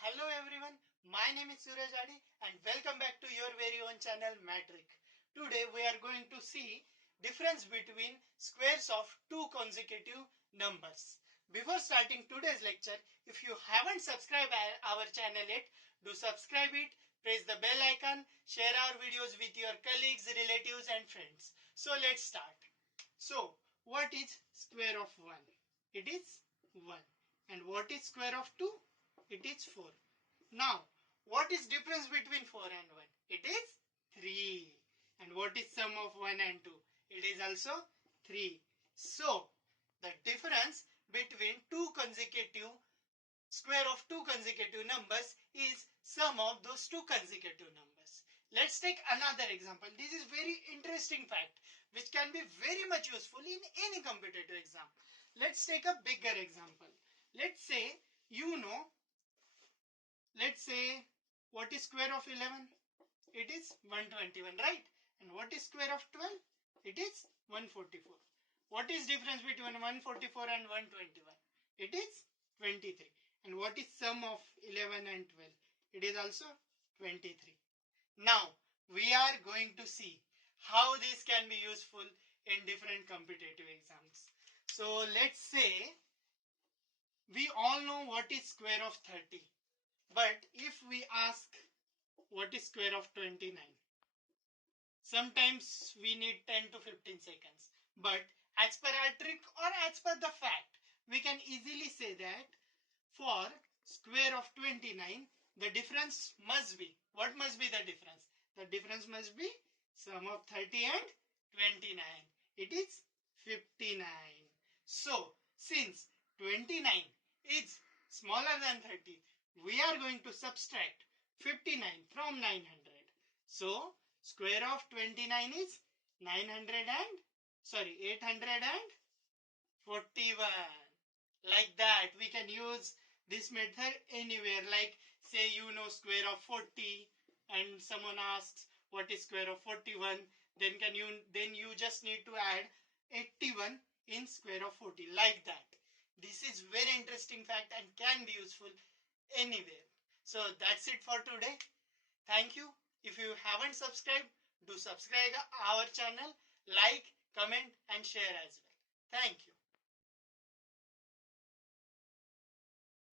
Hello everyone, my name is Suraj Adi and welcome back to your very own channel Mattrick. Today we are going to see difference between squares of two consecutive numbers. Before starting today's lecture, if you haven't subscribed our channel yet, do subscribe it, press the bell icon, share our videos with your colleagues, relatives and friends. So let's start. So what is square of 1? It is 1. And what is square of 2? It is 4. Now, what is difference between 4 and 1? It is 3. And what is sum of 1 and 2? It is also 3. So, the difference between square of two consecutive numbers is sum of those two consecutive numbers. Let's take another example. This is very interesting fact which can be very much useful in any competitive exam. Let's take a bigger example. Let's say what is square of 11? It is 121, right? And what is square of 12? It is 144. What is difference between 144 and 121? It is 23. And what is sum of 11 and 12? It is also 23. Now, we are going to see how this can be useful in different competitive exams. So, let's say we all know what is square of 30. But if we ask what is square of 29, sometimes we need 10 to 15 seconds. But as per our trick or as per the fact, we can easily say that for square of 29, the difference must be, what must be the difference? The difference must be sum of 30 and 29. It is 59. So, since 29 is smaller than 30, we are going to subtract 59 from 900. So, square of 29 is 841. Like that, we can use this method anywhere. Like, say square of 40 and someone asks what is square of 41, then you just need to add 81 in square of 40, like that. This is very interesting fact and can be useful anywhere. So that's it for today. Thank you. If you haven't subscribed, do subscribe our channel, like, comment and share as well. Thank you.